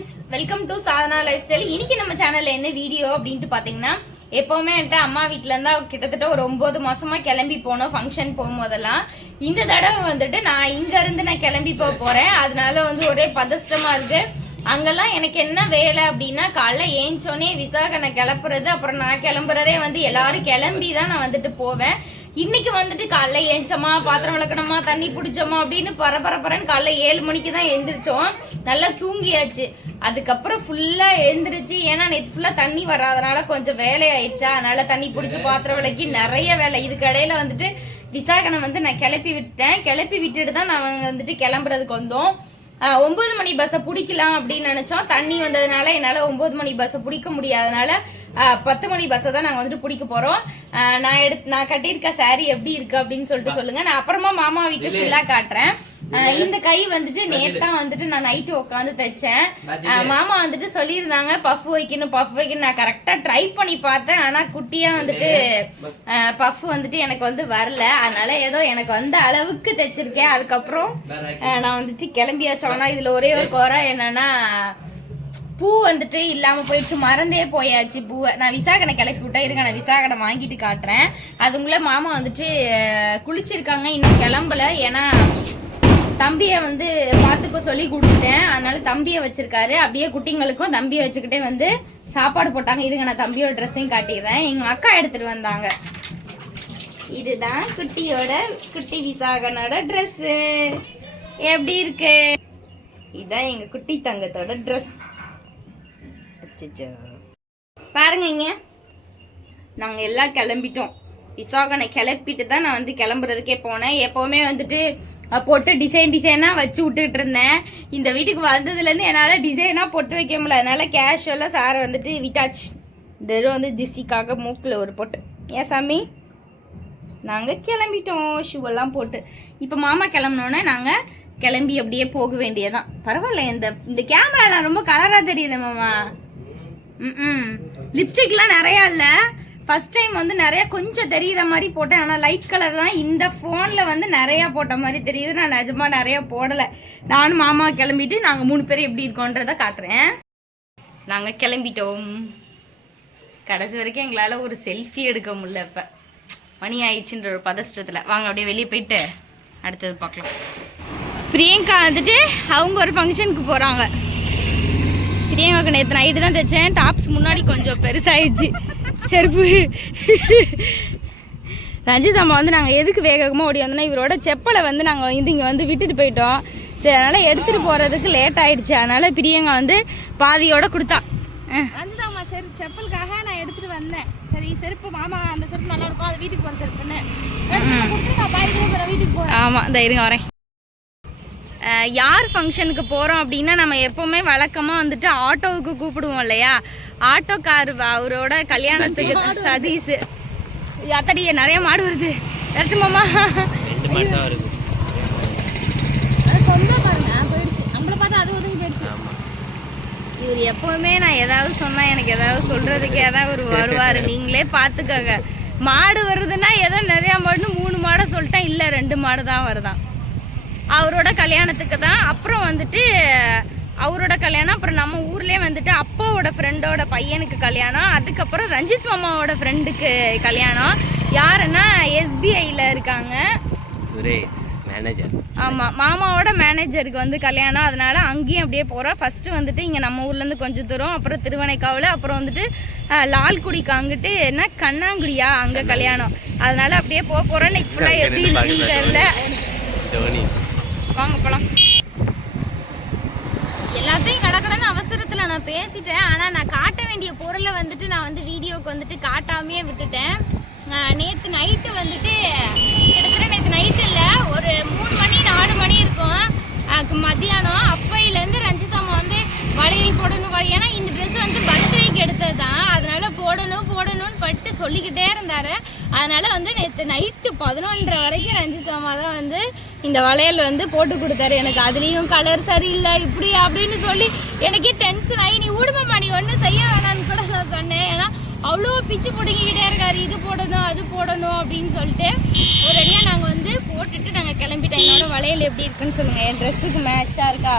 Friends welcome to Sadhana lifestyle இன்னைக்கு நம்ம சேனல்ல என்ன வீடியோ அப்படின்ட்டு பாத்தீங்கன்னா எப்பவுமே என்கிட்ட அம்மா வீட்டிலேருந்து இருந்தா கிட்டத்தட்ட ஒரு ஒன்பது மாசமா கிளம்பி போனோம் ஃபங்க்ஷன் போகும்போதெல்லாம். இந்த தடவை வந்துட்டு நான் இங்க இருந்து நான் கிளம்பி போக போறேன். அதனால வந்து ஒரே பதஷ்டமா இருக்கு. அங்கெல்லாம் எனக்கு என்ன வேலை அப்படின்னா காலைல ஏஞ்சோனே விசாகனை கிளப்புறது அப்புறம் நான் கிளம்புறதே வந்து எல்லாரும் கிளம்பி தான் நான் வந்துட்டு போவேன். இன்னைக்கு வந்துட்டு காலைல ஏஞ்சோமா பாத்திரம் விளக்கணுமா தண்ணி பிடிச்சோமா அப்படின்னு பரபரப்பரன்னு காலைல ஏழு மணிக்கு தான் எழுந்திரிச்சோம் நல்லா தூங்கியாச்சு. அதுக்கப்புறம் ஃபுல்லா எழுந்திரிச்சு ஏன்னா நேற்று ஃபுல்லா தண்ணி வராதனால கொஞ்சம் வேலை ஆயிடுச்சா அதனால தண்ணி பிடிச்சி பாத்திரம் விளக்கி நிறைய வேலை. இதுக்கு இடையில வந்துட்டு விசாகனை வந்து நான் கிளப்பி விட்டேன். கிளப்பி விட்டுட்டு தான் நான் வந்துட்டு கிளம்புறதுக்கு வந்தோம். ஆஹ் ஒன்பது மணி பஸ்ஸை பிடிக்கலாம் அப்படின்னு நினைச்சோம். தண்ணி வந்ததுனால என்னால் ஒன்பது மணி பஸ்ஸை பிடிக்க முடியாதனால பத்து மணி பஸ்ஸை தான் நாங்கள் வந்துட்டு பிடிக்க போகிறோம் நான் எடுத்து நான் கட்டியிருக்க saree எப்படி இருக்கு அப்படின்னு சொல்லிட்டு சொல்லுங்க. நான் அப்புறமா மாமா வீட்டு ஃபுல்லாக காட்டுறேன். இந்த கை வந்துட்டு நேத்தா வந்துட்டு நான் நைட்டு உட்காந்து தைச்சேன். மாமா வந்துட்டு சொல்லியிருந்தாங்க பஃப் வைக்கணும் பஃப் வைக்கணும். நான் கரெக்டாக ட்ரை பண்ணி பார்த்தேன். ஆனால் குட்டியாக வந்துட்டு பஃப் வந்துட்டு எனக்கு வந்து வரல. அதனால ஏதோ எனக்கு வந்த அளவுக்கு தைச்சிருக்கேன். அதுக்கப்புறம் நான் வந்துட்டு கிளம்பியாச்சோன்னா இதில் ஒரே ஒரு குறை என்னன்னா பூ வந்துட்டு இல்லாமல் போயிடுச்சு மறந்தே போயாச்சு பூவை நான் விசாகனை கிளப்பி விட்டா இருங்க நான் விசாகனை வாங்கிட்டு காட்டுறேன். அதுங்களே மாமா வந்துட்டு குளிச்சிருக்காங்க இன்னும் கிளம்பல. ஏன்னா தம்பியை வந்து பார்த்துக்க சொல்லி கொடுத்துட்டேன் அதனால தம்பியை வச்சிருக்காரு. அப்படியே குட்டிங்களுக்கும் தம்பியை வச்சுக்கிட்டே வந்து சாப்பாடு போட்டாங்க. இருங்க நான் தம்பியோட ட்ரெஸ்ஸையும் காட்டிடுறேன். எங்க அக்கா எடுத்துட்டு வந்தாங்க. இதுதான் குட்டியோட குட்டி விசாகனோட ட்ரெஸ்ஸு எப்படி இருக்கு? இதான் எங்க குட்டி தங்கத்தோட ட்ரெஸ் அச்சச்சோ. பாருங்க இங்க. நாங்க எல்லாம் கிளம்பிட்டோம். விசாகனை கிளப்பிட்டு தான் நான் வந்து கிளம்புறதுக்கே போனேன். எப்பவுமே வந்துட்டு போட்டு டிசைன் டிசைனாக வச்சு விட்டுட்டு இருந்தேன். இந்த வீட்டுக்கு வந்ததுலேருந்து என்னால் டிசைனாக பொட்டு வைக்க முடியல. அதனால கேஷுவலாக சாரை வந்துட்டு விட்டாச்சு. இந்த தடவை வந்து திஸ்டிக்காக மூக்கில் ஒரு பொட்டு. ஏன் சாமி? நாங்கள் கிளம்பிட்டோம். ஷூவெல்லாம் போட்டு. இப்போ மாமா கிளம்புனோன்னே நாங்கள் கிளம்பி அப்படியே போக வேண்டியதான் பரவாயில்ல இந்த இந்த கேமராலாம் ரொம்ப கலராக தெரியுது மாமா. ம் லிப்ஸ்டிக்லாம் நிறையா இல்லை. ஃபஸ்ட் டைம் வந்து நிறையா கொஞ்சம் தெரியுற மாதிரி போட்டேன். ஆனால் லைட் கலர் தான் இந்த ஃபோனில் வந்து நிறையா போட்ட மாதிரி தெரியுது. நான் நிஜமாக நிறையா போடலை. நானும் மாமா கிளம்பிட்டு நாங்கள் மூணு பேரும் எப்படி இருக்கோன்றதை காட்டுறேன். நாங்கள் கிளம்பிட்டோம். கடைசி வரைக்கும் எங்களால் ஒரு செல்ஃபி எடுக்க முடியல இப்போ. மணி ஆயிடுச்சுன்ற ஒரு பதஷ்டத்தில். வாங்க அப்படியே வெளியே போயிட்டு அடுத்தது பார்க்கலாம். பிரியங்கா வந்துட்டு அவங்க ஒரு ஃபங்க்ஷனுக்கு போகிறாங்க பிரியங்காவுக்கு நேற்று நைட்டு தான் தைச்சேன். டாப்ஸ் முன்னாடி கொஞ்சம் பெருசாயிடுச்சு. செருப்பு. ரஞ்சித் அம்மா வந்து நாங்கள் எதுக்கு வேகமாக ஓடி வந்தோம்னா இவரோட செப்பலை வந்து நாங்கள் வந்து இங்கே வந்து விட்டுட்டு போயிட்டோம். சரி அதனால் எடுத்துகிட்டு போகிறதுக்கு லேட் ஆயிடுச்சு. அதனால் பிரியங்கா வந்து பாதியோட கொடுத்தா. அஹ், வந்துதாம்மா சரி செப்பலுக்காக நான் எடுத்துட்டு வந்தேன். சரி செருப்பு மாமா அந்த செருப்பு நல்லா இருக்கும். அது வீட்டுக்கு போற செருப்புன்னு. வீட்டுக்கு ஆமாம் இந்த இருங்க வரேன். யார் ஃபங்க்ஷனுக்கு போகிறோம் அப்படின்னா நம்ம எப்போவுமே வழக்கமாக வந்துட்டு ஆட்டோவுக்கு கூப்பிடுவோம் இல்லையா? ஆட்டோக்கார் அவரோட கல்யாணத்துக்கு சதீஷ். அத்தடி நிறைய மாடு வருது. வரட்டுமாமா ரெண்டு மாடு தான் வருது. அது கொஞ்சம் பாருங்க போயிடுச்சு. நம்மள பார்த்தா அது ஒதுங்கி போயிடுச்சு. ஆமாம் இவர் எப்பவுமே நான் ஏதாவது சொன்னா எனக்கு ஏதாவது சொல்றதுக்கு ஏதாவது ஒரு வருவாரு. நீங்களே பாத்துக்கோங்க மாடு வருதுன்னா ஏதோ நிறைய மாடுன்னு மூணு மாடை சொல்லிட்டேன் இல்ல ரெண்டு மாடு தான் வருதான். அவரோட கல்யாணத்துக்கு தான். அப்புறம் வந்துட்டு அவரோட கல்யாணம் அப்புறம் நம்ம ஊர்லயே வந்துட்டு அப்பாவோட ஃப்ரெண்டோட பையனுக்கு கல்யாணம். அதுக்கப்புறம் ரஞ்சித் மாமாவோட ஃப்ரெண்டுக்கு கல்யாணம். யாருன்னா எஸ்பிஐல இருக்காங்க. சுரேஷ் மேனேஜர் ஆமாம் மாமாவோட மேனேஜருக்கு வந்து கல்யாணம். அதனால அங்கேயும் அப்படியே போகிறோம் ஃபர்ஸ்ட் வந்துட்டு இங்கே நம்ம ஊர்லேருந்து கொஞ்சம் தூரம் அப்புறம் திருவனைக்காவில் அப்புறம் வந்துட்டு லால்குடிக்கு அங்கிட்டு என்ன கண்ணாங்குடியா அங்கே கல்யாணம். அதனால அப்படியே போக போகிறோம் இன்னைக்கு ஃபுல்லாக எப்படி இருக்குன்னு தெரில வாங்க போகலாம் எல்லாத்தையும் கடக்கடன்னு அவசரத்தில் நான் பேசிட்டேன். ஆனால் நான் காட்ட வேண்டிய பொருளை வந்துட்டு நான் வந்து வீடியோவுக்கு வந்துட்டு காட்டாமையே விட்டுட்டேன். நேற்று நைட்டு வந்துட்டு கிட்டத்தட்ட நேற்று நைட்டு இல்லை ஒரு மூணு மணி நாலு மணி இருக்கும். மத்தியானம். அப்பையிலேருந்து ரஞ்சிதாமா வந்து வளையல் போடணும். ஏன்னா இந்த ட்ரெஸ் வந்து பர்த்டேக்கு எடுத்தது தான் அதனால போடணும் போடணும்னு பட்டு சொல்லிக்கிட்டே இருந்தார். அதனால் வந்து நேற்று நைட்டு பதினொன்றரை வரைக்கும் ரஞ்சித் மாமா தான் வந்து இந்த வளையல் வந்து போட்டு கொடுத்தாரு. எனக்கு அதுலேயும் கலர் சரியில்லை இப்படி அப்படின்னு சொல்லி எனக்கே டென்ஷன் ஆகி நீ ஊடுமாமா நீ ஒன்றும் செய்ய வேணாம்னு கூட நான் சொன்னேன். ஏன்னா அவ்வளோ பிச்சு பிடுங்கிக்கிட்டே இருக்காரு. இது போடணும் அது போடணும் அப்படின்னு சொல்லிட்டு ஒரு அடியாக நாங்கள் வந்து போட்டுட்டு நாங்கள் கிளம்பிட்டோம். என்னோட வளையல் எப்படி இருக்குன்னு சொல்லுங்கள் என் ட்ரெஸ்ஸுக்கு மேட்சாக இருக்கா?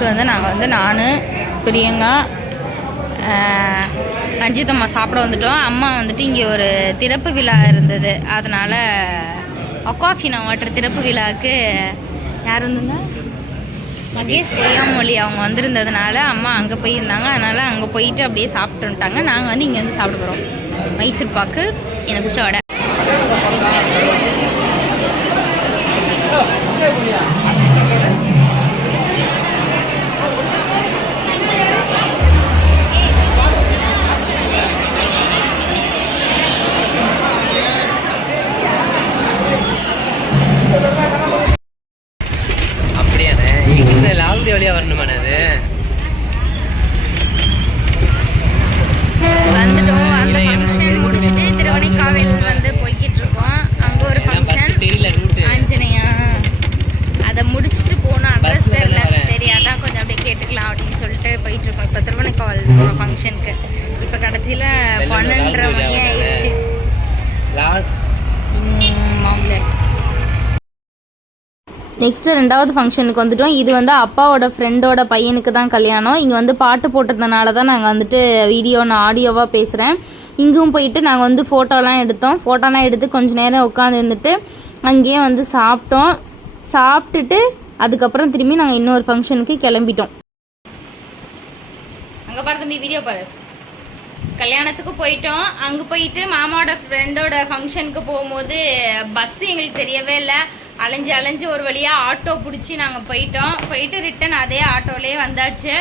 ஃபஸ்ட்டு வந்து நாங்கள் வந்து நான் பிரியங்கா ரஞ்சித் அம்மா சாப்பிட வந்துட்டோம். அம்மா வந்துட்டு இங்கே ஒரு திறப்பு விழா இருந்தது. அதனால் அக்வாஃபினா வாட்டர் திறப்பு விழாவுக்கு யார் வந்திருந்தா? மகேஷ் பொய்யாமொழி அவங்க வந்திருந்ததுனால அம்மா அங்கே போயிருந்தாங்க. அதனால் அங்கே போயிட்டு அப்படியே சாப்பிட்டு வந்துட்டாங்க. நாங்கள் வந்து இங்கே வந்து சாப்பிட போகிறோம் மைசூர் பாக்கு எனக்கு பிடிச்ச வடை. ஃபங்க்ஷனுக்கு இப்போ கடைசியில் பன்னெண்டரை மணி ஆயிடுச்சு. லால் மாம்பழ நெக்ஸ்ட் ரெண்டாவது ஃபங்க்ஷனுக்கு வந்துட்டோம். இது வந்து அப்பாவோட ஃப்ரெண்டோட பையனுக்கு தான் கல்யாணம். இங்கே வந்து பாட்டு போட்டதுனால தான் நாங்கள் வந்துட்டு வீடியோ நான் ஆடியோவாக பேசுகிறேன் இங்கும் போயிட்டு நாங்கள் வந்து ஃபோட்டோலாம் எடுத்தோம். ஃபோட்டோலாம் எடுத்து கொஞ்ச நேரம் உட்காந்து இருந்துட்டு அங்கேயே வந்து சாப்பிட்டோம். சாப்பிட்டுட்டு அதுக்கப்புறம் திரும்பி நாங்கள் இன்னொரு ஃபங்க்ஷனுக்கு கிளம்பிட்டோம். அங்கே பாரு தம்பி வீடியோ பாரு. கல்யாணத்துக்கு போயிட்டோம். அங்கே போயிட்டு மாமாவோட ஃப்ரெண்டோட ஃபங்க்ஷனுக்கு போகும்போது பஸ் எங்களுக்கு தெரியவே இல்லை. அலைஞ்சு அலைஞ்சு ஒரு வழியாக ஆட்டோ பிடிச்சி நாங்கள் போயிட்டோம். போயிட்டு ரிட்டன் அதே ஆட்டோலேயே வந்தாச்சு.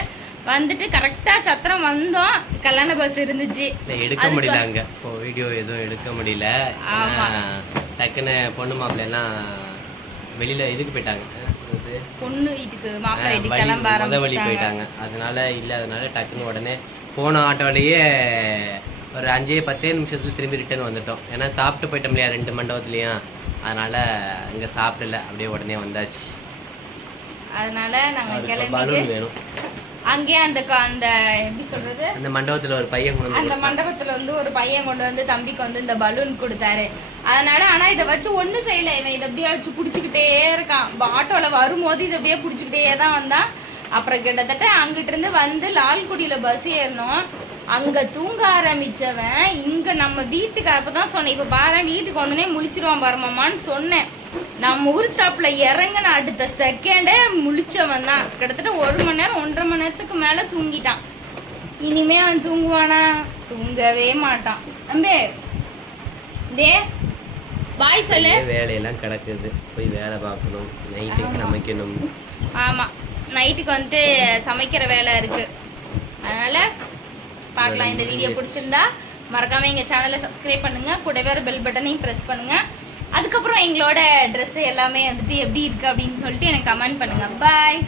வந்துட்டு கரெக்டாக சத்திரம் வந்தோம். கல்யாண பஸ் இருந்துச்சு. எடுக்க முடியல அங்கே. இப்போ வீடியோ எதுவும் எடுக்க முடியல. டக்குன்னு பொண்ணு மாப்பிள்ளை எல்லாம் வெளியில இதுக்கு போயிட்டாங்க. சொல்றது? பொண்ணு வீட்டுக்கு மாப்பிள்ளை வீட்டுக்கு கிளம்ப வழி போயிட்டாங்க. அதனால இல்ல அதனால டக்குன்னு உடனே போன ஆட்டோலயே ஒரு அஞ்சே பத்தே நிமிஷத்துல திரும்பி ரிட்டர்ன் வந்துட்டோம். ஏன்னா சாப்பிட்டு போயிட்டோம் இல்லையா ரெண்டு மண்டபத்துலயும். அதனால இங்க சாப்பிடல. அப்படியே உடனே வந்தாச்சு. அதனால நாங்கள் பலூன் வேணும். அங்கேயே அந்த அந்த எப்படி சொல்றது? அந்த மண்டபத்துல ஒரு பையன் கொண்டு அந்த. மண்டபத்துல வந்து ஒரு பையன் கொண்டு வந்து தம்பிக்கு வந்து இந்த பலூன் கொடுத்தாரு. அதனால ஆனா இதை வச்சு ஒண்ணு செய்யல. இவன் இதை அப்படியே வச்சு புடிச்சுக்கிட்டே இருக்கான். ஆட்டோல வரும்போது இதை அப்படியே புடிச்சுக்கிட்டே தான் வந்தான். அப்புறம் கிட்டத்தட்ட அங்கிட்டு இருந்து வந்து லால்குடியில பஸ் ஏறணும். அங்க தூங்க ஆரம்பிச்சவன் இங்க நம்ம வீட்டுக்கு அப்பதான் சொன்னேன். இப்ப பாரு வீட்டுக்கு வந்தோடனே முழிச்சிருவான் பாருமாமான்னு சொன்னேன். நம்ம ஊர் ஸ்டாப்ல இறங்கின அடுத்த செகண்டே முழிச்சவன் தான். கிட்டத்தட்ட ஒரு மணி நேரம் ஒன்றரை மணி நேரத்துக்கு மேல தூங்கிட்டான். இனிமே அவன் தூங்குவானா? தூங்கவே மாட்டான். அம்பே டே பாய் சொல்லு. வேலையெல்லாம் கிடக்குது. போய் வேலை பார்க்கணும். நைட்டுக்கு சமைக்கணும். ஆமா. நைட்டுக்கு வந்துட்டு சமைக்கிற வேலை இருக்கு. அதனால பார்க்கலாம். இந்த வீடியோ பிடிச்சிருந்தா மறக்காம எங்க சேனலை சப்ஸ்கிரைப் பண்ணுங்க. கூடவே பெல் பட்டனையும் ப்ரெஸ் பண்ணுங்க. அதுக்கப்புறம் எங்களோட ட்ரெஸ்ஸு எல்லாமே வந்துட்டு எப்படி இருக்கு அப்படின்னு சொல்லிட்டு எனக்கு கமெண்ட் பண்ணுங்க. பாய்